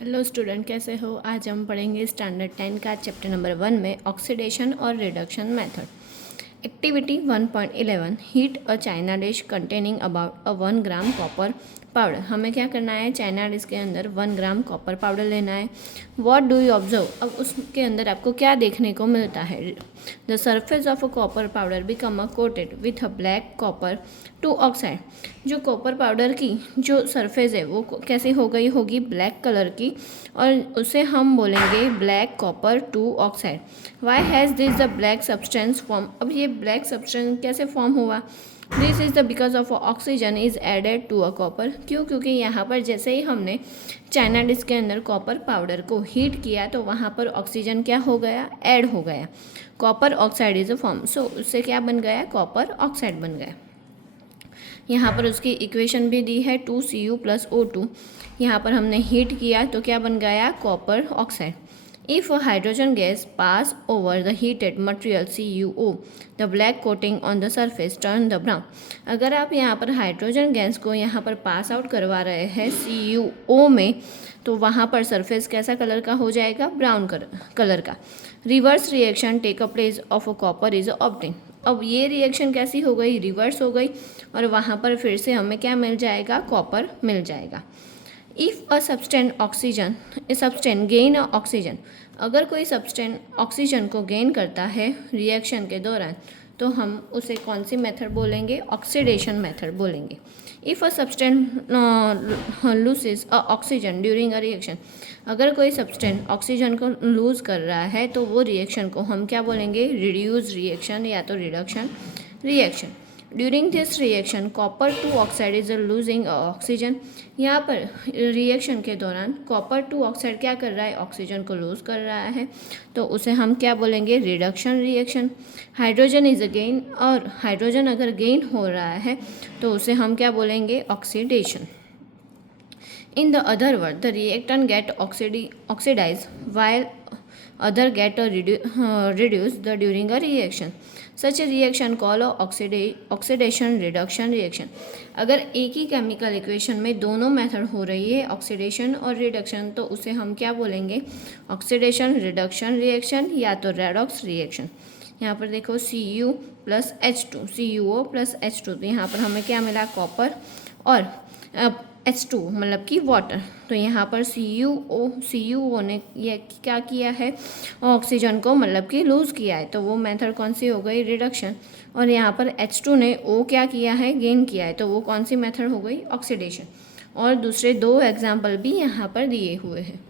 Hello student, कैसे हो। आज हम पढ़ेंगे स्टैंडर्ड 10 का चैप्टर नंबर 1 में ऑक्सीडेशन और reduction method. Activity 1.11 heat a China dish containing about 1 gram copper powder. हमें क्या करना है, चाइना डिश के अंदर 1 ग्राम कॉपर पाउडर लेना है। व्हाट डू यू ऑब्जर्व, अब उसके अंदर आपको क्या देखने को मिलता है। The surface of a copper powder become a coated with a black copper two oxide. जो कॉपर पाउडर की जो सरफेस है वो कैसी हो गई होगी, ब्लैक कलर की, और उसे हम बोलेंगे black copper two oxide. Why has this the black substance form. अब ये ब्लैक सब्सटेंस कैसे फॉर्म हुआ, this is the because of oxygen is added to a copper. क्यों, क्योंकि यहाँ पर जैसे ही हमने चाइना डिश के अंदर कॉपर पाउडर को हीट किया तो वहाँ पर ऑक्सीजन क्या हो गया, ऐड हो गया। Copper oxide is a form, so उससे क्या बन गया, कॉपर ऑक्साइड बन गया। यहाँ पर उसकी इक्वेशन भी दी है 2Cu + O2। यहाँ पर हमने हीट किया तो क्या बन गया, copper oxide. If hydrogen gas pass over the heated material CuO, the black coating on the surface turn the brown. अगर आप यहाँ पर हाइड्रोजन गैस को यहाँ पर पास आउट करवा रहे हैं CuO में, तो वहाँ पर सरफेस कैसा कलर का हो जाएगा, ब्राउन कलर का। Reverse reaction take a place of a copper is obtain. अब ये रिएक्शन कैसी हो गई, रिवर्स हो गई, और वहाँ पर फिर से हमें क्या मिल जाएगा, कॉपर मिल जाएगा। If a substance gain oxygen, अगर कोई सब्सटेंस ऑक्सीजन को गेन करता है रिएक्शन के दौरान, तो हम उसे कौन सी मेथड बोलेंगे, ऑक्सीडेशन मेथड बोलेंगे। If a substance loses a oxygen during a reaction, अगर कोई सब्सटेंस ऑक्सीजन को लूज़ कर रहा है तो वो रिएक्शन को हम क्या बोलेंगे, रिड्यूस रिएक्शन या तो reduction reaction. During this reaction copper two oxide is losing oxygen. यहाँ पर रिएक्शन के दौरान कॉपर टू ऑक्साइड क्या कर रहा है, ऑक्सीजन को लूज कर रहा है, तो उसे हम क्या बोलेंगे, reduction reaction. Hydrogen is gain, और हाइड्रोजन अगर गेन हो रहा है तो उसे हम क्या बोलेंगे, oxidation. In the other word, the reactant get oxidized while other get reduced during a reaction. Such a reaction called oxidation reduction reaction. अगर एक ही केमिकल इक्वेशन में दोनों मेथड हो रही है, ऑक्सीडेशन और रिडक्शन, तो उसे हम क्या बोलेंगे, ऑक्सीडेशन रिडक्शन रिएक्शन या तो रेडॉक्स रिएक्शन। यहाँ पर देखो Cu + H2, CuO + H2, तो यहाँ पर हमें क्या मिला, कॉपर और H2 मतलब कि वाटर। तो यहाँ पर CuO ने ये क्या किया है, ऑक्सीजन को मतलब कि लूज़ किया है, तो वो मेथड कौन सी हो गई, रिडक्शन। और यहाँ पर H2 ने O क्या किया है, गेन किया है, तो वो कौन सी मेथड हो गई, ऑक्सीडेशन। और दूसरे दो एग्जाम्पल भी यहाँ पर दिए हुए हैं।